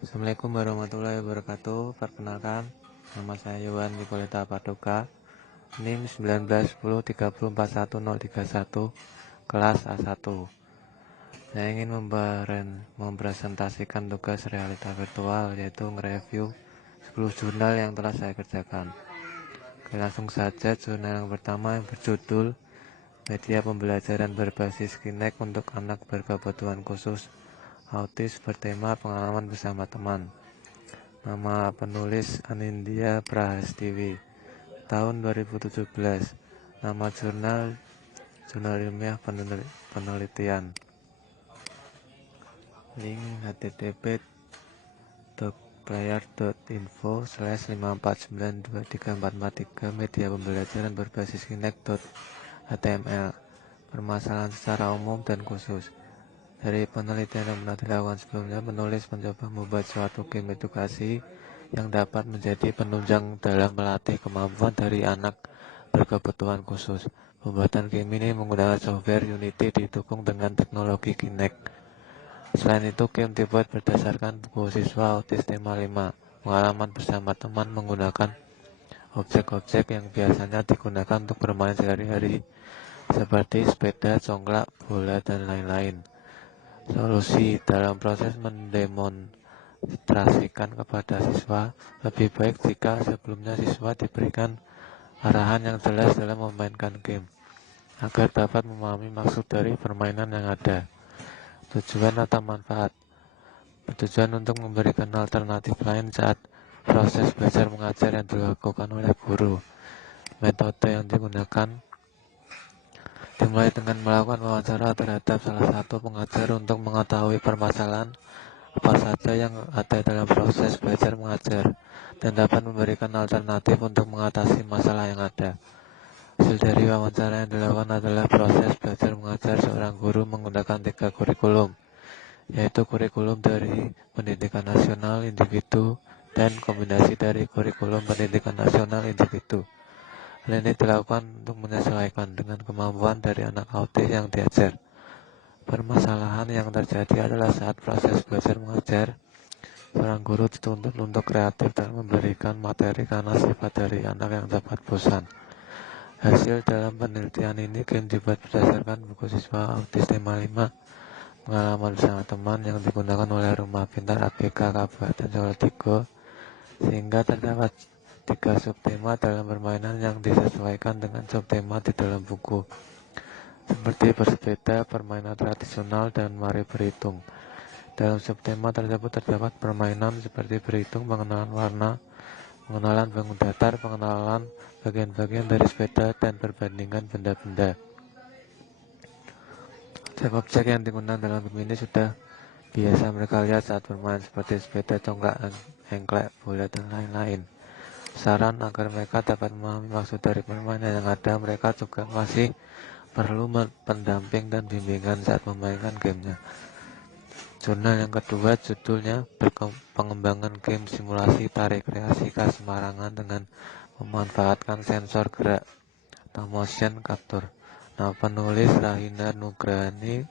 Assalamualaikum warahmatullahi wabarakatuh. Perkenalkan, nama saya Yohan Nicoleta Paduka, NIM 1910304131, kelas A1. Saya ingin mempresentasikan tugas realita virtual, yaitu nge-review 10 jurnal yang telah saya kerjakan. Oke, langsung saja. Jurnal yang pertama yang berjudul Media Pembelajaran Berbasis Kinect untuk Anak Berkebutuhan Khusus Autis, bertema pengalaman bersama teman. Nama penulis Anindya Prahastiwi, tahun 2017. Nama jurnal ilmiah penelitian. Link http://player.info/5492343 media pembelajaran berbasis Kinect.html. Permasalahan secara umum dan khusus. Dari penelitian yang pernah dilakukan sebelumnya, penulis mencoba membuat suatu game edukasi yang dapat menjadi penunjang dalam melatih kemampuan dari anak berkebutuhan khusus. Pembuatan game ini menggunakan software Unity didukung dengan teknologi Kinect. Selain itu, game dibuat berdasarkan buku siswa autis tema 5, pengalaman bersama teman menggunakan objek-objek yang biasanya digunakan untuk bermain sehari-hari, seperti sepeda, congklak, bola, dan lain-lain. Solusi dalam proses mendemonstrasikan kepada siswa, lebih baik jika sebelumnya siswa diberikan arahan yang jelas dalam memainkan game, agar dapat memahami maksud dari permainan yang ada. Tujuan atau manfaat. Bertujuan untuk memberikan alternatif lain saat proses belajar mengajar yang dilakukan oleh guru. Metode yang digunakan dimulai dengan melakukan wawancara terhadap salah satu pengajar untuk mengetahui permasalahan apa saja yang ada dalam proses belajar mengajar dan dapat memberikan alternatif untuk mengatasi masalah yang ada. Hasil dari wawancara yang dilakukan adalah proses belajar mengajar seorang guru menggunakan 3 kurikulum, yaitu kurikulum dari pendidikan nasional individu dan kombinasi dari kurikulum pendidikan nasional individu. Hal ini dilakukan untuk menyesuaikan dengan kemampuan dari anak autis yang diajar. Permasalahan yang terjadi adalah saat proses belajar mengajar, seorang guru dituntut untuk kreatif dan memberikan materi karena sifat dari anak yang dapat bosan. Hasil dalam penelitian ini game dibuat berdasarkan buku siswa autis tema 5, pengalaman bersama teman yang digunakan oleh Rumah Pintar ABK Kabupaten Salatiga, sehingga terdapat 3 subtema dalam permainan yang disesuaikan dengan subtema di dalam buku, seperti bersepeda, permainan tradisional, dan mari berhitung. Dalam subtema tersebut terdapat permainan seperti berhitung, pengenalan warna, pengenalan bangun datar, pengenalan bagian-bagian dari sepeda, dan perbandingan benda-benda. Objek yang digunakan dalam game ini sudah biasa mereka lihat saat bermain, seperti sepeda, congklak, engklek, bola, dan lain-lain. Saran agar mereka dapat memahami maksud dari permainan yang ada, mereka juga masih perlu pendamping dan bimbingan saat memainkan gamenya. Jurnal yang kedua judulnya pengembangan game simulasi tarik kreasi Semarang dengan memanfaatkan sensor gerak atau motion capture. Nah, penulis Rahina Nugrahani,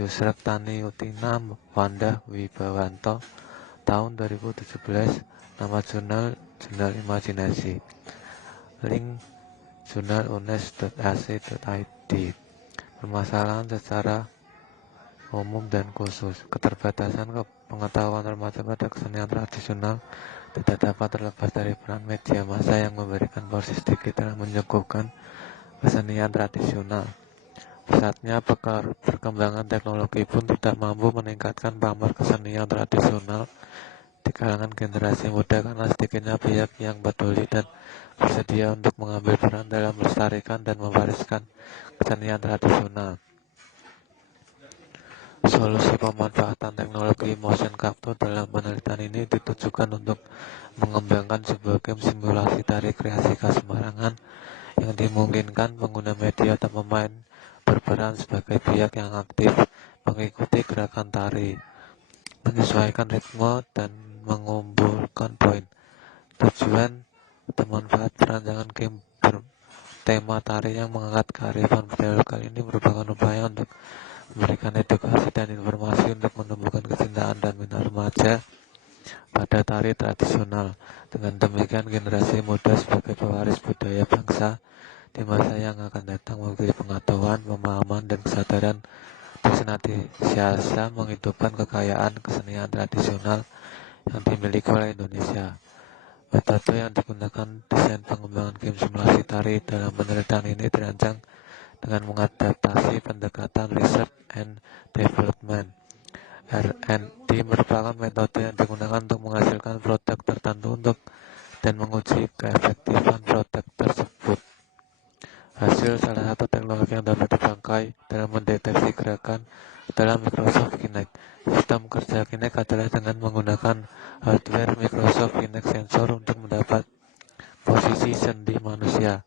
Yusrek Tani Utina, Wanda Wibawanto, tahun 2017. Nama jurnal Imajinasi. Link jurnal unes.ac.id. Permasalahan secara umum dan khusus. Keterbatasan pengetahuan remaja pada kesenian tradisional tidak dapat terlepas dari peran media massa yang memberikan porsi digital menyuguhkan kesenian tradisional. Pesatnya perkembangan teknologi pun tidak mampu meningkatkan pamor kesenian tradisional di kalangan generasi muda karena sedikitnya pihak yang peduli dan bersedia untuk mengambil peran dalam melestarikan dan mewariskan kesenian tradisional. Solusi pemanfaatan teknologi motion capture dalam penelitian ini ditujukan untuk mengembangkan sebuah game simulasi tari kreasi Semarangan yang dimungkinkan pengguna media atau pemain berperan sebagai pihak yang aktif mengikuti gerakan tari, menyesuaikan ritme, dan mengumpulkan poin. Tujuan atau manfaat perancangan game bertema tari yang mengangkat kearifan budaya lokal ini merupakan upaya untuk memberikan edukasi dan informasi untuk menumbuhkan kecintaan dan minat remaja pada tari tradisional. Dengan demikian, generasi muda sebagai pewaris budaya bangsa di masa yang akan datang memiliki pengetahuan, pemahaman, dan kesadaran senantiasa menghidupkan kekayaan kesenian tradisional yang dimiliki oleh Indonesia. Metode yang digunakan desain pengembangan game simulasi tari dalam penelitian ini dirancang dengan mengadaptasi pendekatan Research and Development (R&D) merupakan metode yang digunakan untuk menghasilkan produk tertentu dan menguji keefektifan produk tersebut. Hasil salah satu teknologi yang dapat dipakai dalam mendeteksi gerakan adalah Microsoft Kinect. Sistem kerja Kinect adalah dengan menggunakan hardware Microsoft Kinect sensor untuk mendapat posisi sendi manusia.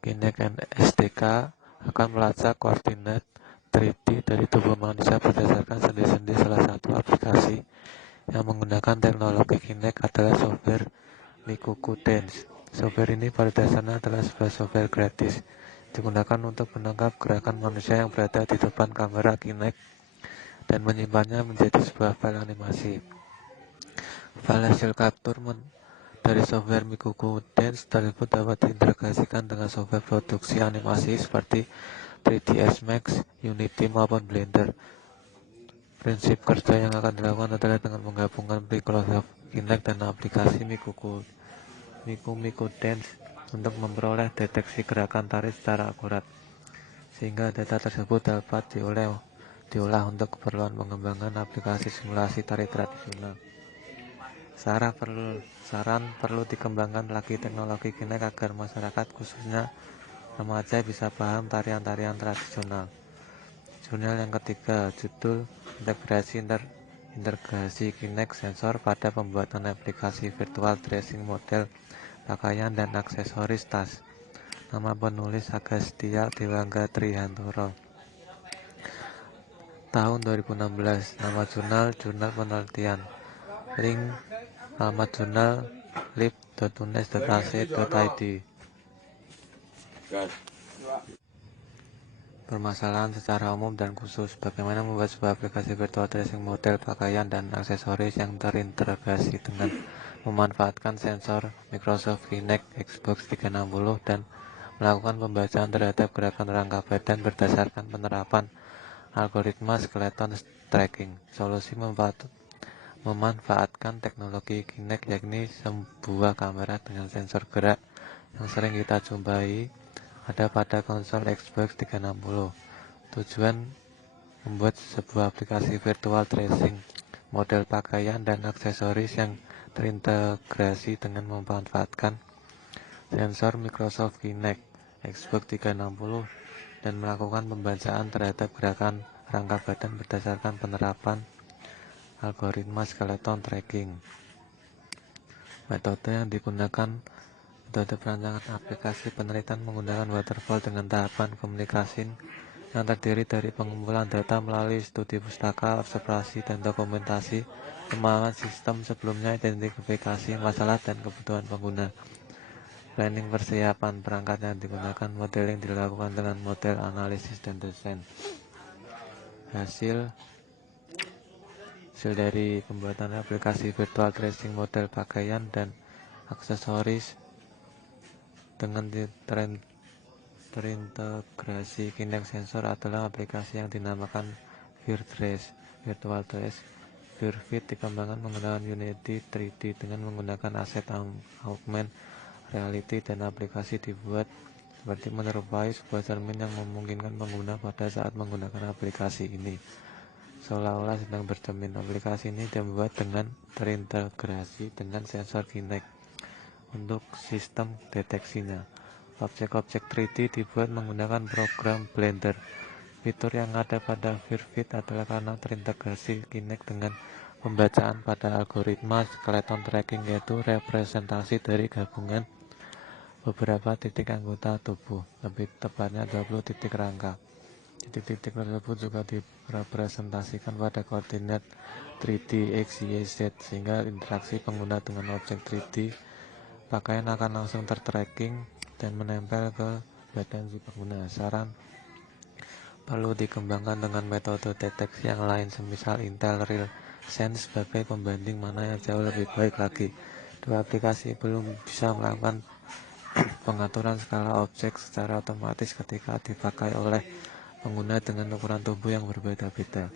Kinect SDK akan melacak koordinat 3D dari tubuh manusia berdasarkan sendi-sendi. Salah satu aplikasi yang menggunakan teknologi Kinect adalah software Mikuku Dance. Software ini pada dasarnya adalah sebuah software gratis, digunakan untuk menangkap gerakan manusia yang berada di depan kamera Kinect dan menyimpannya menjadi sebuah file animasi. File hasil capture dari software Mikuku Dance tersebut dapat diintegrasikan dengan software produksi animasi seperti 3ds Max, Unity maupun Blender. Prinsip kerja yang akan dilakukan adalah dengan menggabungkan Microsoft Kinect dan aplikasi Mikuku Dance untuk memperoleh deteksi gerakan tari secara akurat, sehingga data tersebut dapat diolah untuk keperluan pengembangan aplikasi simulasi tari tradisional. Saran perlu dikembangkan lagi teknologi Kinect agar masyarakat, khususnya remaja, bisa paham tarian-tarian tradisional. Jurnal yang ketiga, judul Integrasi Kinect Sensor pada pembuatan aplikasi virtual dressing model pakaian dan aksesoris tas. Nama penulis Agastya Dewangga Trihantoro. Tahun 2016. Nama jurnal penelitian. Link alamat jurnal lib.unes.ac.id. Permasalahan secara umum dan khusus. Bagaimana membuat sebuah aplikasi virtual dressing model pakaian dan aksesoris yang terintegrasi dengan memanfaatkan sensor Microsoft Kinect Xbox 360 dan melakukan pembacaan terhadap gerakan rangka badan berdasarkan penerapan algoritma skeleton tracking. Solusi memanfaatkan teknologi Kinect, yakni sebuah kamera dengan sensor gerak yang sering kita jumpai ada pada konsol Xbox 360. Tujuan membuat sebuah aplikasi virtual dressing model pakaian dan aksesoris yang terintegrasi dengan memanfaatkan sensor Microsoft Kinect Xbox 360 dan melakukan pembacaan terhadap gerakan rangka badan berdasarkan penerapan algoritma skeleton tracking. Metode yang digunakan metode perancangan aplikasi penelitian menggunakan waterfall dengan tahapan komunikasi yang terdiri dari pengumpulan data melalui studi pustaka, observasi, dan dokumentasi, pemahaman sistem sebelumnya, identifikasi masalah dan kebutuhan pengguna. Planning persiapan perangkat yang digunakan, modeling dilakukan dengan model analisis dan desain. Hasil dari pembuatan aplikasi virtual dressing model pakaian dan aksesoris dengan terintegrasi Kinect sensor adalah aplikasi yang dinamakan VirDress. Virtual Dress VirFit dikembangkan menggunakan Unity 3D dengan menggunakan aset augmented reality, dan aplikasi dibuat seperti menyerupai sebuah cermin yang memungkinkan pengguna pada saat menggunakan aplikasi ini seolah-olah sedang bercermin. Aplikasi ini dibuat dengan terintegrasi dengan sensor Kinect untuk sistem deteksinya. Objek-objek 3D dibuat menggunakan program Blender. Fitur yang ada pada VirFit adalah karena terintegrasi Kinect dengan pembacaan pada algoritma skeleton tracking, yaitu representasi dari gabungan beberapa titik anggota tubuh, lebih tepatnya 20 titik rangka. Titik-titik tersebut juga direpresentasikan pada koordinat 3D X, Y, Z, sehingga interaksi pengguna dengan objek 3D pakaian akan langsung tertracking dan menempel ke badan si pengguna. Saran perlu dikembangkan dengan metode deteksi yang lain, semisal Intel Real Sense sebagai pembanding mana yang jauh lebih baik lagi. Dua aplikasi belum bisa melakukan pengaturan skala objek secara otomatis ketika dipakai oleh pengguna dengan ukuran tubuh yang berbeda-beda.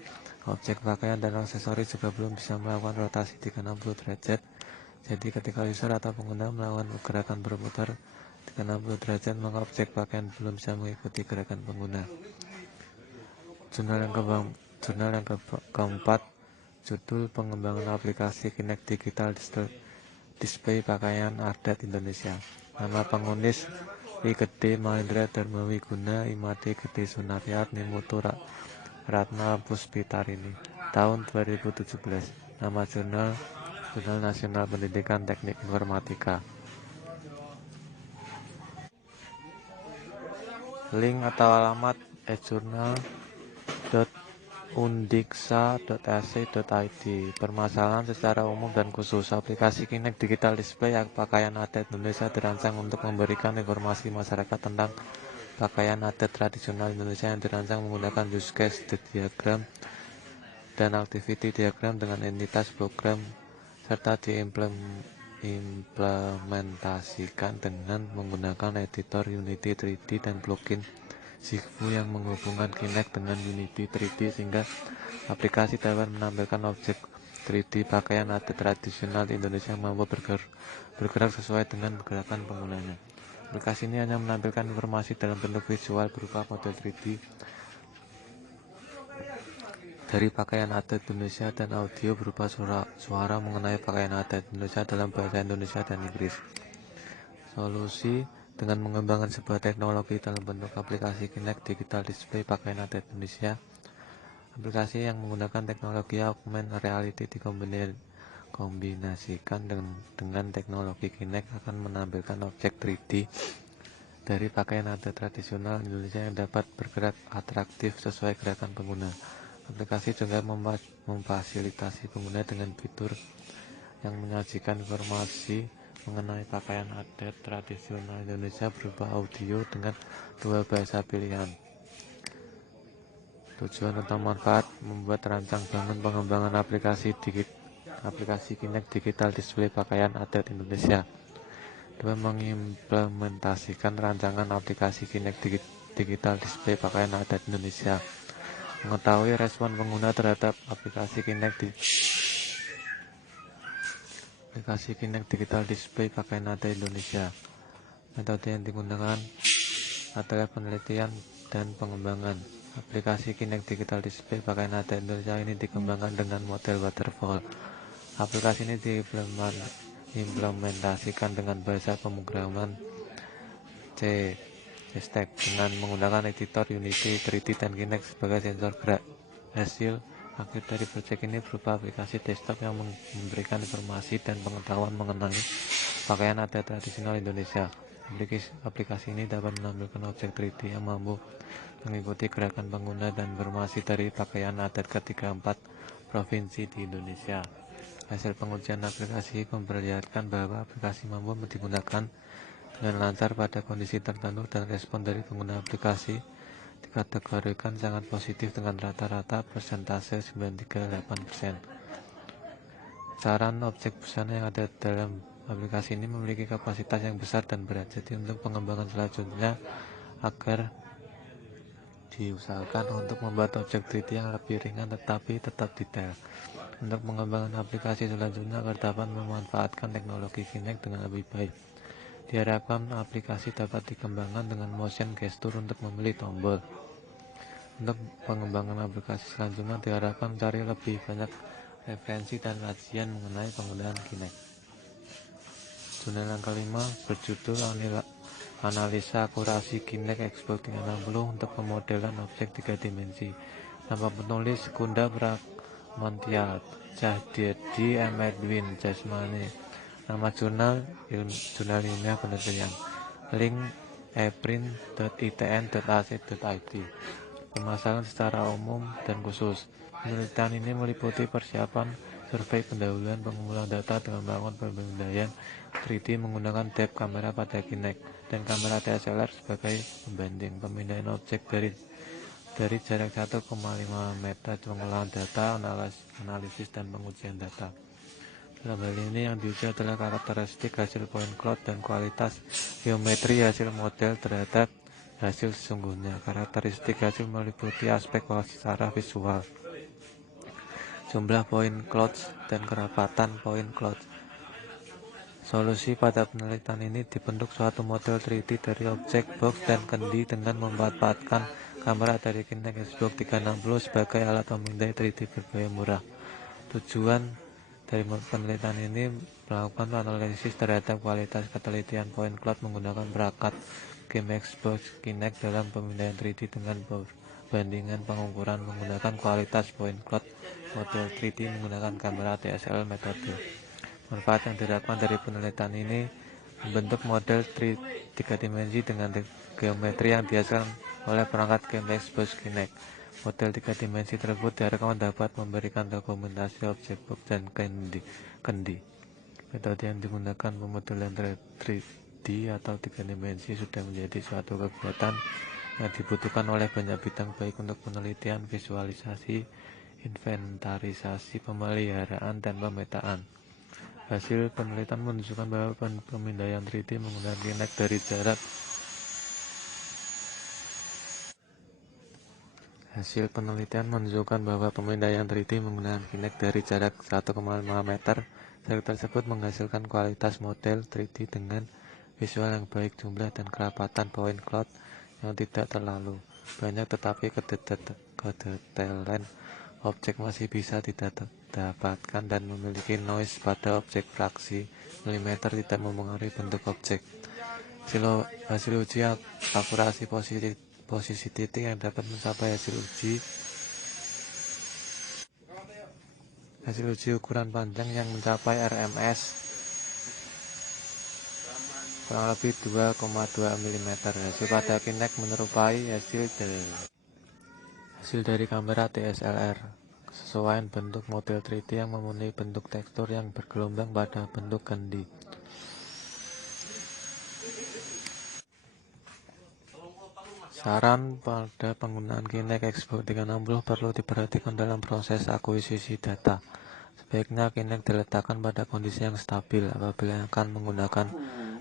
Objek pakaian dan aksesoris juga belum bisa melakukan rotasi 360 derajat. Jadi ketika user atau pengguna melakukan gerakan berputar 360 derajat, maka objek pakaian belum bisa mengikuti gerakan pengguna. Jurnal yang keempat, judul pengembangan aplikasi Kinect Digital Display Pakaian Adat Indonesia. Nama penulis I Gede Mahendra Dharma Wiguna Imade Gede Sunaryat Nimutu Ratna Puspitarini. Tahun 2017. Nama jurnal Jurnal Nasional Pendidikan Teknik Informatika. Link atau alamat journal.undiksa.ac.id. Permasalahan secara umum dan khusus. Aplikasi Kinect Digital Display Pakaian Adat Indonesia dirancang untuk memberikan informasi masyarakat tentang pakaian adat tradisional Indonesia yang dirancang menggunakan use case diagram dan activity diagram dengan entitas program serta diimplementasikan dengan menggunakan editor Unity 3D dan plugin Zigfoo yang menghubungkan Kinect dengan Unity 3D sehingga aplikasi dapat menampilkan objek 3D pakaian adat tradisional Indonesia yang mampu bergerak sesuai dengan gerakan penggunanya. Aplikasi ini hanya menampilkan informasi dalam bentuk visual berupa model 3D dari pakaian adat Indonesia dan audio berupa suara mengenai pakaian adat Indonesia dalam bahasa Indonesia dan Inggris. Solusi dengan mengembangkan sebuah teknologi dalam bentuk aplikasi Kinect Digital Display Pakaian Adat Indonesia. Aplikasi yang menggunakan teknologi augmented reality dikombinasikan dengan teknologi Kinect akan menampilkan objek 3D dari pakaian adat tradisional Indonesia yang dapat bergerak atraktif sesuai gerakan pengguna. Aplikasi juga memfasilitasi pengguna dengan fitur yang menyajikan informasi mengenai pakaian adat tradisional Indonesia berupa audio dengan dua bahasa pilihan. Tujuan atau manfaat membuat rancang bangun pengembangan aplikasi Kinect Digital Display Pakaian Adat Indonesia. Dua, mengimplementasikan rancangan aplikasi Kinect Digital Display Pakaian Adat Indonesia. Mengetahui respon pengguna terhadap aplikasi Kinect Digital Display Pakaian Adat Indonesia. Metode yang digunakan adalah penelitian dan pengembangan. Aplikasi Kinect Digital Display Pakaian Adat Indonesia ini dikembangkan dengan model waterfall. Aplikasi ini diimplementasikan dengan bahasa pemrograman C# dengan menggunakan editor Unity 3D dan Kinect sebagai sensor gerak. Hasil akhir dari proyek ini berupa aplikasi desktop yang memberikan informasi dan pengetahuan mengenai pakaian adat tradisional Indonesia. Aplikasi ini dapat menampilkan objek 3D yang mampu mengikuti gerakan pengguna dan informasi dari pakaian adat ketiga 4 provinsi di Indonesia. Hasil pengujian aplikasi memperlihatkan bahwa aplikasi mampu digunakan dengan lancar pada kondisi tertentu dan respon dari pengguna aplikasi dikategorikan sangat positif dengan rata-rata persentase 93,8%. Saran objek busana yang ada dalam aplikasi ini memiliki kapasitas yang besar dan berat, jadi untuk pengembangan selanjutnya agar diusahakan untuk membuat objek 3D yang lebih ringan tetapi tetap detail. Untuk pengembangan aplikasi selanjutnya agar dapat memanfaatkan teknologi Kinect dengan lebih baik, diharapkan aplikasi dapat dikembangkan dengan motion gesture untuk memilih tombol. Untuk pengembangan aplikasi selanjutnya diharapkan mencari lebih banyak referensi dan kajian mengenai penggunaan Kinect. Jurnal yang kelima berjudul Analisa Akurasi Kinect Expo 360 untuk pemodelan objek 3 dimensi. Nama penulis Kunda Pramantia, Cahyadi M. Edwin Jasmani. Nama jurnal ilmiah penelitian. Link eprint.itn.ac.id. Permasalahan secara umum dan khusus. Penelitian ini meliputi persiapan survei pendahuluan pengumpulan data dengan melakukan pemindaian 3D menggunakan depth kamera pada Kinect dan kamera DSLR sebagai pembanding, pemindaian objek dari dari jarak 1,5 meter, pengolahan data, analisis, dan pengujian data. Dalam hal ini yang diuji adalah karakteristik hasil point cloud dan kualitas geometri hasil model terhadap hasil sesungguhnya. Karakteristik hasil meliputi aspek secara visual, jumlah point clouds, dan kerapatan point clouds. Solusi pada penelitian ini dibentuk suatu model 3D dari objek box dan kendi dengan memanfaatkan kamera dari Kinect Xbox 360 sebagai alat pemindai 3D berbiaya murah. Tujuan dari penelitian ini melakukan analisis terhadap kualitas ketelitian point cloud menggunakan perangkat game Xbox Kinect dalam pemindaian 3D dengan perbandingan pengukuran menggunakan kualitas point cloud model 3D menggunakan kamera DSLR metode. Manfaat yang didapat dari penelitian ini membentuk model 3 dimensi dengan geometri yang dihasilkan oleh perangkat game Xbox Kinect. Model 3 dimensi tersebut diharapkan dapat memberikan dokumentasi objek box dan kendi. Metode yang digunakan pemodelan 3D atau 3 dimensi sudah menjadi suatu kegiatan yang dibutuhkan oleh banyak bidang, baik untuk penelitian, visualisasi, inventarisasi, pemeliharaan, dan pemetaan. Hasil penelitian menunjukkan bahwa pemindaian 3D menggunakan Kinect dari jarak Hasil penelitian menunjukkan bahwa pemindaian 3D menggunakan Kinect dari jarak 1,5 meter. Jarak tersebut menghasilkan kualitas model 3D dengan visual yang baik, jumlah dan kerapatan point cloud yang tidak terlalu banyak, tetapi kedetailan objek masih bisa didapatkan dan memiliki noise pada objek fraksi milimeter tidak mempengaruhi bentuk objek. Hasil uji akurasi posisi titik yang dapat mencapai hasil uji ukuran panjang yang mencapai RMS kurang lebih 2,2 mm. Hasil pada Kinect menyerupai hasil dari kamera DSLR. Kesesuaian bentuk model 3D yang memenuhi bentuk tekstur yang bergelombang pada bentuk kendi. Saran pada penggunaan Kinect Xbox 360 perlu diperhatikan dalam proses akuisisi data. Sebaiknya Kinect diletakkan pada kondisi yang stabil. Apabila akan menggunakan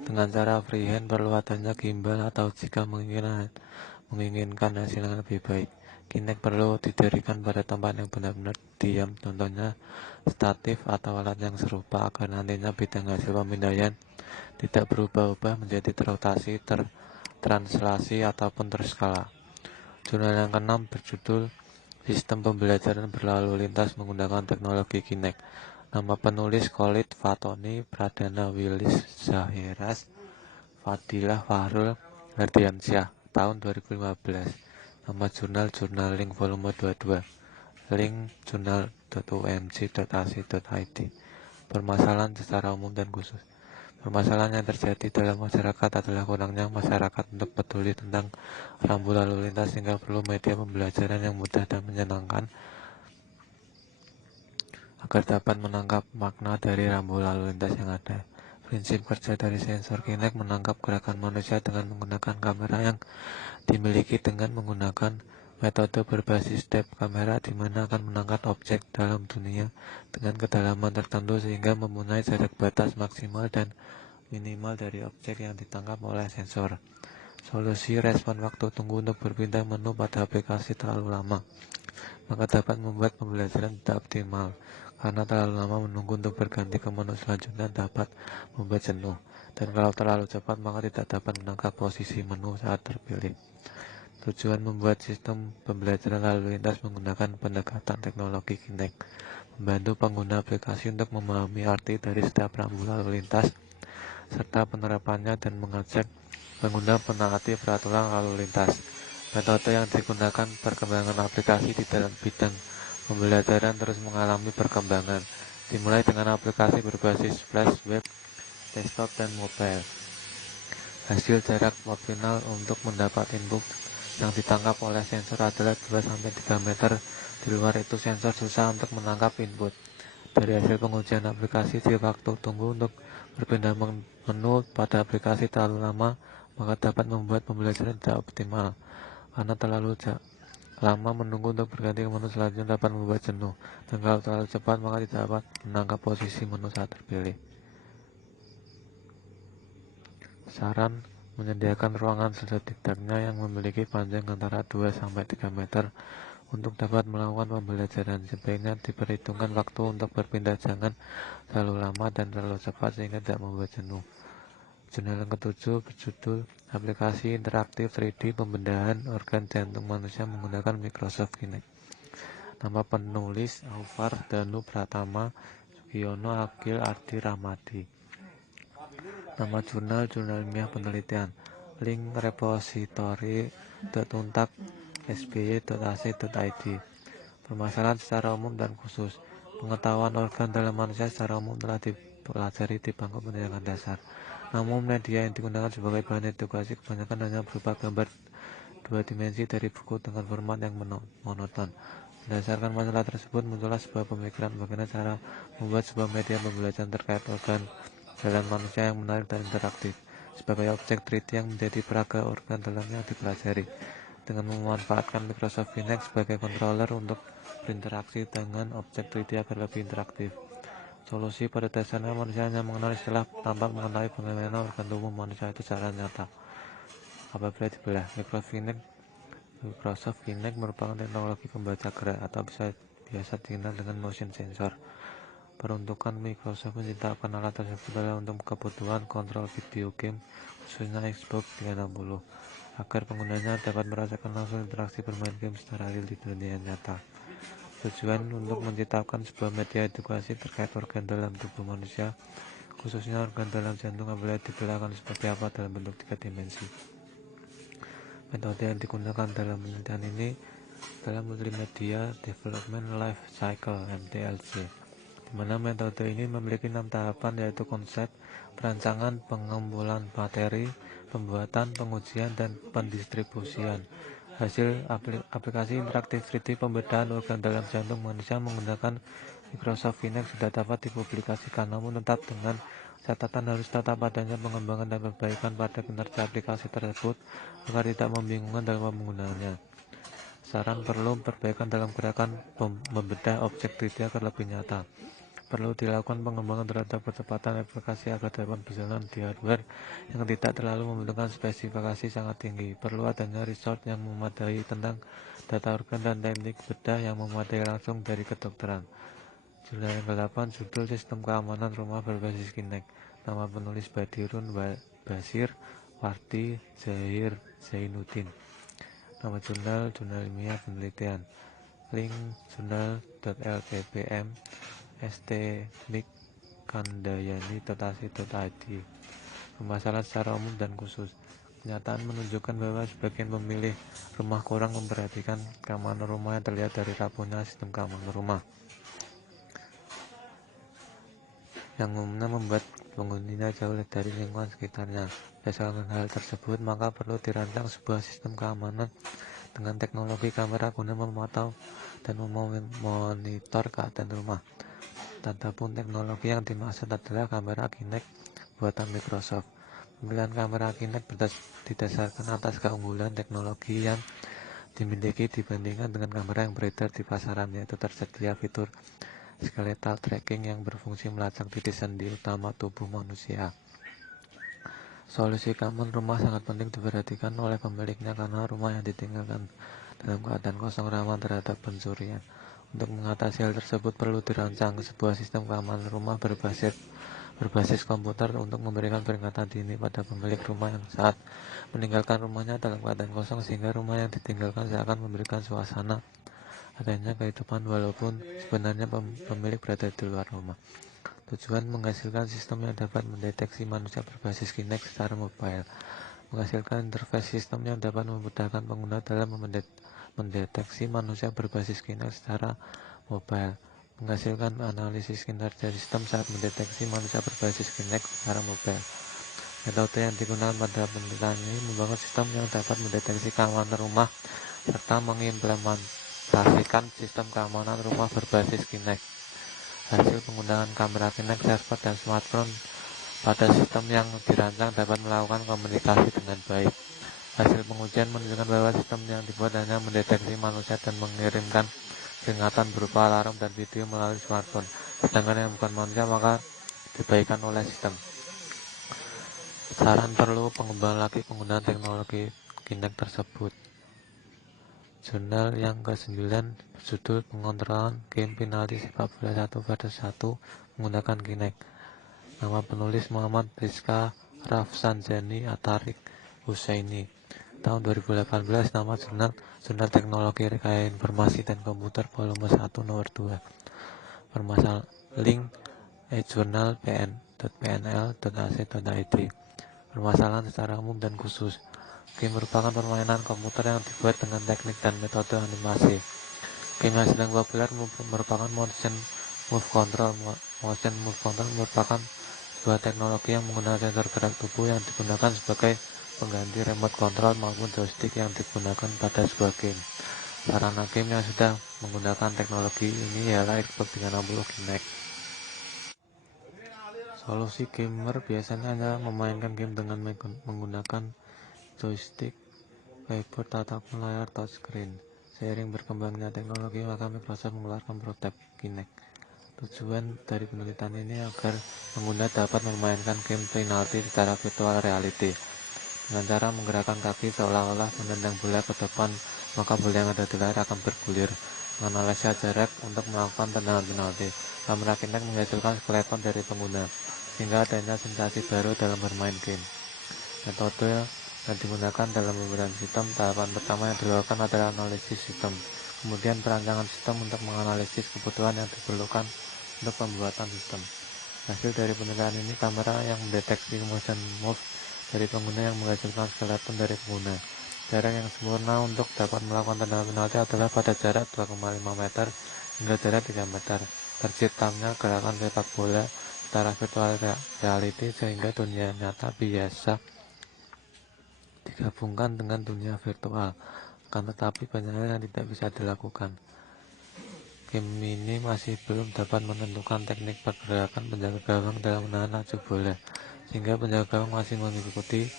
dengan cara freehand, perlu adanya gimbal atau jika menginginkan hasil yang lebih baik, Kinect perlu didirikan pada tempat yang benar-benar diam, contohnya statif atau alat yang serupa, agar nantinya bidang hasil pemindaian tidak berubah-ubah menjadi terrotasi, translasi, ataupun terskala. Jurnal yang keenam berjudul Sistem Pembelajaran Berlalu Lintas Menggunakan Teknologi Kinect. Nama penulis Khalid Fatoni, Pradana Willis Zaheras, Fadilah Fahrul Hardiansyah, tahun 2015. Nama jurnal Link Volume 22, link journal.umg.ac.id. Permasalahan secara umum dan khusus. Permasalahan yang terjadi dalam masyarakat adalah kurangnya masyarakat untuk peduli tentang rambu lalu lintas, sehingga perlu media pembelajaran yang mudah dan menyenangkan agar dapat menangkap makna dari rambu lalu lintas yang ada. Prinsip kerja dari sensor Kinect menangkap gerakan manusia dengan menggunakan kamera yang dimiliki dengan menggunakan metode berbasis depth kamera, di mana akan menangkap objek dalam dunia dengan kedalaman tertentu sehingga mempunyai jarak batas maksimal dan minimal dari objek yang ditangkap oleh sensor. Solusi respon waktu tunggu untuk berpindah menu pada aplikasi terlalu lama, maka dapat membuat pembelajaran tidak optimal, karena terlalu lama menunggu untuk berganti ke menu selanjutnya dapat membuat jenuh, dan kalau terlalu cepat maka tidak dapat menangkap posisi menu saat terpilih. Tujuan membuat sistem pembelajaran lalu lintas menggunakan pendekatan teknologi Kinect, membantu pengguna aplikasi untuk memahami arti dari setiap rambu lalu lintas serta penerapannya, dan mengajak pengguna menaati peraturan lalu lintas. Metode yang digunakan perkembangan aplikasi di dalam bidang pembelajaran terus mengalami perkembangan, dimulai dengan aplikasi berbasis flash, web, desktop, dan mobile. Hasil jarak optimal untuk mendapat input yang ditangkap oleh sensor adalah 2-3 meter. Di luar itu sensor susah untuk menangkap input. Dari hasil pengujian aplikasi, di waktu tunggu untuk berpindah menu pada aplikasi terlalu lama, maka dapat membuat pembelajaran tidak optimal karena Lama menunggu untuk berganti ke menu selanjutnya dapat membuat jenuh, dan kalau terlalu cepat maka tidak dapat menangkap posisi menu saat terpilih. Saran menyediakan ruangan sesetidaknya yang memiliki panjang antara 2-3 meter untuk dapat melakukan pembelajaran. Sebaiknya diperhitungkan waktu untuk berpindah, jangan terlalu lama dan terlalu cepat sehingga tidak membuat jenuh. Jurnal yang ketujuh berjudul Aplikasi Interaktif 3D Pembedahan Organ Jantung Manusia menggunakan Microsoft Kinect. Nama penulis Aufar Danu Pratama Sugiono Agil Ardi Rahmadi. Nama jurnal ilmiah penelitian. Link repository.untak.sby.ac.id. Permasalahan secara umum dan khusus. Pengetahuan organ dalam manusia secara umum telah dipelajari di bangku pendidikan dasar. Namun media yang digunakan sebagai bahan edukasi kebanyakan hanya berupa gambar 2 dimensi dari buku dengan format yang monoton. Berdasarkan masalah tersebut muncullah sebuah pemikiran bagaimana cara membuat sebuah media pembelajaran terkait organ dalam manusia yang menarik dan interaktif sebagai objek 3D yang menjadi peraga organ dalam yang dipelajari, dengan memanfaatkan Microsoft Kinect sebagai controller untuk berinteraksi dengan objek 3D agar lebih interaktif. Solusi pada dasarnya manusia hanya mengenal istilah tanpa mengetahui bagaimana organ tubuh manusia itu secara nyata. Apabila dibelah, Microsoft Kinect merupakan teknologi pembaca gerak atau biasa dikenal dengan motion sensor. Peruntukan Microsoft menciptakan alat tersebut adalah untuk kebutuhan kontrol video game, khususnya Xbox 360, agar penggunanya dapat merasakan langsung interaksi bermain game secara real di dunia nyata. Tujuan untuk menciptakan sebuah media edukasi terkait organ dalam tubuh manusia, khususnya organ dalam jantung, apabila dibelah akan seperti apa dalam bentuk 3 dimensi. Metode yang digunakan dalam penelitian ini adalah Multimedia Development Life Cycle (MDLC), di mana metode ini memiliki 6 tahapan, yaitu konsep, perancangan, pengumpulan materi, pembuatan, pengujian, dan pendistribusian. Hasil aplikasi interaktif 3D pembedahan organ dalam jantung manusia menggunakan Microsoft Kinect sudah dapat dipublikasikan, namun tetap dengan catatan harus tetap adanya pengembangan dan perbaikan pada kinerja aplikasi tersebut agar tidak membingungkan dalam penggunaannya. Saran perlu perbaikan dalam gerakan membedah objek 3D agar lebih nyata. Perlu dilakukan pengembangan terhadap kecepatan aplikasi agar dapat berjalan di hardware yang tidak terlalu membutuhkan spesifikasi sangat tinggi. Perlu adanya resource yang memadai tentang data organ dan teknik bedah yang memadai langsung dari kedokteran. Jurnal yang ke-8 judul Sistem Keamanan Rumah Berbasis Kinect. Nama penulis Badirun Basir Wardi Zahir Zainuddin. Nama jurnal ilmiah penelitian. Link jurnal.lppm stmikandayani.ac.id. Permasalahan secara umum dan khusus. Kenyataan menunjukkan bahwa sebagian pemilih rumah kurang memperhatikan keamanan rumah yang terlihat dari rapuhnya sistem keamanan rumah, yang umumnya membuat penghuninya jauh dari lingkungan sekitarnya. Berdasarkan hal tersebut, maka perlu dirancang sebuah sistem keamanan dengan teknologi kamera guna memantau dan memonitor keadaan rumah. Adapun teknologi yang dimaksud adalah kamera Kinect buatan Microsoft. Pemilihan kamera Kinect didasarkan atas keunggulan teknologi yang dimiliki dibandingkan dengan kamera yang beredar di pasaran, yaitu tersedia fitur skeletal tracking yang berfungsi melacak titik sendi utama tubuh manusia. Solusi keamanan rumah sangat penting diperhatikan oleh pemiliknya karena rumah yang ditinggalkan dalam keadaan kosong rawan terhadap pencurian. Untuk mengatasi hal tersebut perlu dirancang sebuah sistem keamanan rumah berbasis komputer untuk memberikan peringatan dini pada pemilik rumah yang saat meninggalkan rumahnya dalam keadaan kosong, sehingga rumah yang ditinggalkan seakan memberikan suasana adanya kehidupan walaupun sebenarnya pemilik berada di luar rumah. Tujuan menghasilkan sistem yang dapat mendeteksi manusia berbasis Kinect secara mobile. Menghasilkan interface sistem yang dapat memudahkan pengguna dalam mendeteksi manusia berbasis Kinect secara mobile. Menghasilkan analisis kinerja sistem saat mendeteksi manusia berbasis Kinect secara mobile. Metode yang digunakan pada penelitian ini membangun sistem yang dapat mendeteksi keamanan rumah serta mengimplementasikan sistem keamanan rumah berbasis Kinect. Hasil penggunaan kamera Kinect, server, dan smartphone pada sistem yang dirancang dapat melakukan komunikasi dengan baik. Hasil pengujian menunjukkan bahwa sistem yang dibuat hanya mendeteksi manusia dan mengirimkan peringatan berupa alarm dan video melalui smartphone, sedangkan yang bukan manusia maka dibaikkan oleh sistem. Saran perlu pengembangan lagi penggunaan teknologi Kinect tersebut. Jurnal yang ke-9 berjudul Pengontrolan Game Penalti Sepak Bola 1-1 menggunakan Kinect. Nama penulis Muhammad Rizka Rafsanjani Atarik Husaini. Tahun 2018. Nama Jurnal Teknologi Rekayasa Informasi dan Komputer volume 1 nomor 2. Permasalahan link e-journal.pn.pnl.ac.id. Permasalahan secara umum dan khusus. Game merupakan permainan komputer yang dibuat dengan teknik dan metode animasi. Game yang sedang populer merupakan motion move control. Motion move control merupakan sebuah teknologi yang menggunakan sensor gerak tubuh yang digunakan sebagai pengganti remote control maupun joystick yang digunakan pada sebuah game. Sarana game yang sudah menggunakan teknologi ini ialah Xbox 360 Kinect. Solusi gamer biasanya hanya memainkan game dengan menggunakan joystick, keyboard, ataupun layar touchscreen. Seiring berkembangnya teknologi, maka Microsoft mengeluarkan prototipe Kinect. Tujuan dari penelitian ini agar pengguna dapat memainkan game penalti secara virtual reality dengan cara menggerakkan kaki seolah-olah menendang bola ke depan, maka bola yang ada di layar akan bergulir. Menganalisa jarak untuk melakukan tendangan penalti, kamera Kinect menghasilkan skeleton dari pengguna, sehingga adanya sensasi baru dalam bermain game. Metode yang digunakan dalam pembuatan sistem, tahapan pertama yang dilakukan adalah analisis sistem, kemudian perancangan sistem untuk menganalisis kebutuhan yang diperlukan untuk pembuatan sistem. Hasil dari penelitian ini, kamera yang mendeteksi motion move dari pengguna yang menghasilkan skeleton dari pengguna. Jarak yang sempurna untuk dapat melakukan tendangan penalti adalah pada jarak 2,5 meter hingga jarak 3 meter. Terciptanya gerakan sepak bola secara virtual reality sehingga dunia nyata biasa digabungkan dengan dunia virtual. Akan tetapi banyak hal yang tidak bisa dilakukan. Game ini masih belum dapat menentukan teknik pergerakan penjaga gawang dalam menahan laju bola, sehingga penjaga gawang masih mengikuti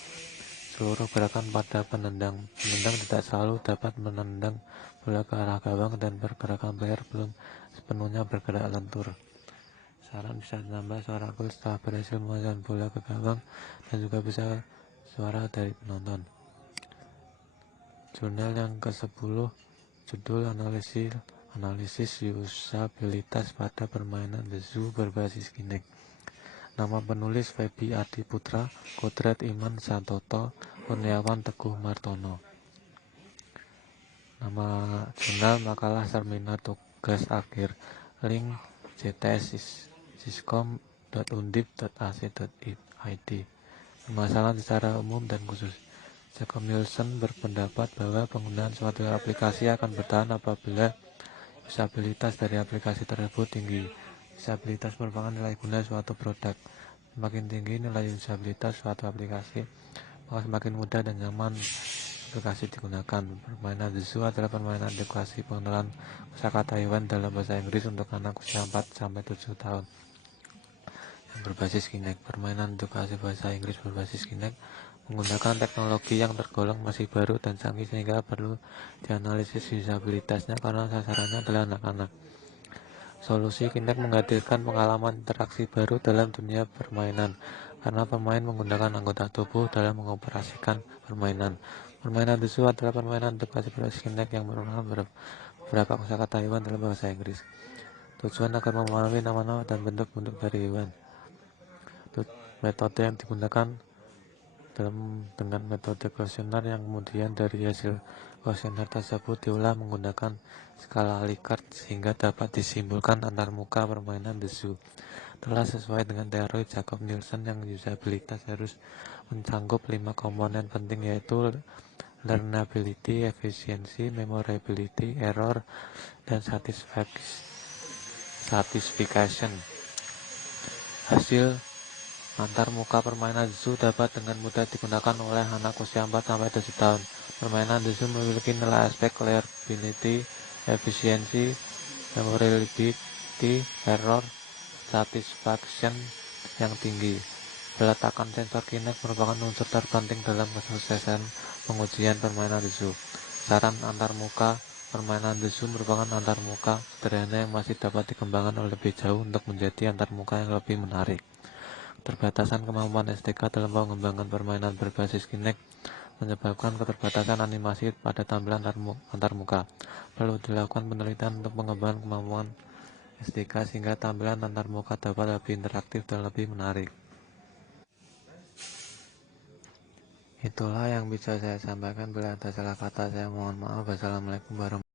seluruh gerakan pada penendang. Penendang tidak selalu dapat menendang bola ke arah gawang dan pergerakan player belum sepenuhnya bergerak lentur. Saran bisa menambah suara gol setelah berhasil memasukkan bola ke gawang dan juga bisa suara dari penonton. Jurnal yang ke-10 judul Analisis Usabilitas pada Permainan The Zoo berbasis Kinect. Nama penulis Febi Adi Putra, Kodrat Iman Santoto, Kurniawan Teguh Martono. Nama jurnal makalah seminar tugas akhir. Link jts.siskom.undip.ac.id. Permasalahan secara umum dan khusus. Jacob Nielsen berpendapat bahwa penggunaan suatu aplikasi akan bertahan apabila usabilitas dari aplikasi tersebut tinggi. Usabilitas merupakan nilai guna suatu produk. Semakin tinggi nilai usabilitas suatu aplikasi, maka semakin mudah dan nyaman aplikasi digunakan. Permainan The Zoo adalah permainan edukasi pengenalan kosakata hewan dalam bahasa Inggris untuk anak usia 4-7 tahun yang berbasis Kinect. Permainan edukasi bahasa Inggris berbasis Kinect menggunakan teknologi yang tergolong masih baru dan canggih sehingga perlu dianalisis usabilitasnya karena sasarannya adalah anak-anak. Solusi Kinect menghadirkan pengalaman interaksi baru dalam dunia permainan karena pemain menggunakan anggota tubuh dalam mengoperasikan permainan. Permainan The Zoo adalah permainan edukasi berbasis Kinect yang merupakan beberapa kosakata hewan dalam bahasa Inggris. Tujuan agar memahami nama-nama dan bentuk-bentuk dari hewan. Metode yang digunakan dengan metode kuesioner yang kemudian dari hasil kuesioner tersebut diolah menggunakan skala Likert sehingga dapat disimpulkan antarmuka permainan The Zoo telah sesuai dengan teori Jacob Nielsen yang usabilitas harus mencangkup 5 komponen penting yaitu learnability, efficiency, memorability, error, dan satisfaction. Hasil antarmuka permainan The Zoo dapat dengan mudah digunakan oleh anak usia 4-7 tahun. Permainan The Zoo memiliki nilai aspek reliability, efisiensi, memorability, error, satisfaction yang tinggi. Peletakan sensor Kinect merupakan unsur terpenting dalam kesuksesan pengujian permainan The Zoo. Saran antarmuka. Permainan The Zoo merupakan antarmuka sederhana yang masih dapat dikembangkan lebih jauh untuk menjadi antarmuka yang lebih menarik. Keterbatasan kemampuan SDK dalam pengembangan permainan berbasis Kinect menyebabkan keterbatasan animasi pada tampilan antarmuka. Perlu dilakukan penelitian untuk pengembangan kemampuan SDK sehingga tampilan antarmuka dapat lebih interaktif dan lebih menarik. Itulah yang bisa saya sampaikan. Bila ada salah kata, saya mohon maaf. Wassalamualaikum warahmatullahi wabarakatuh.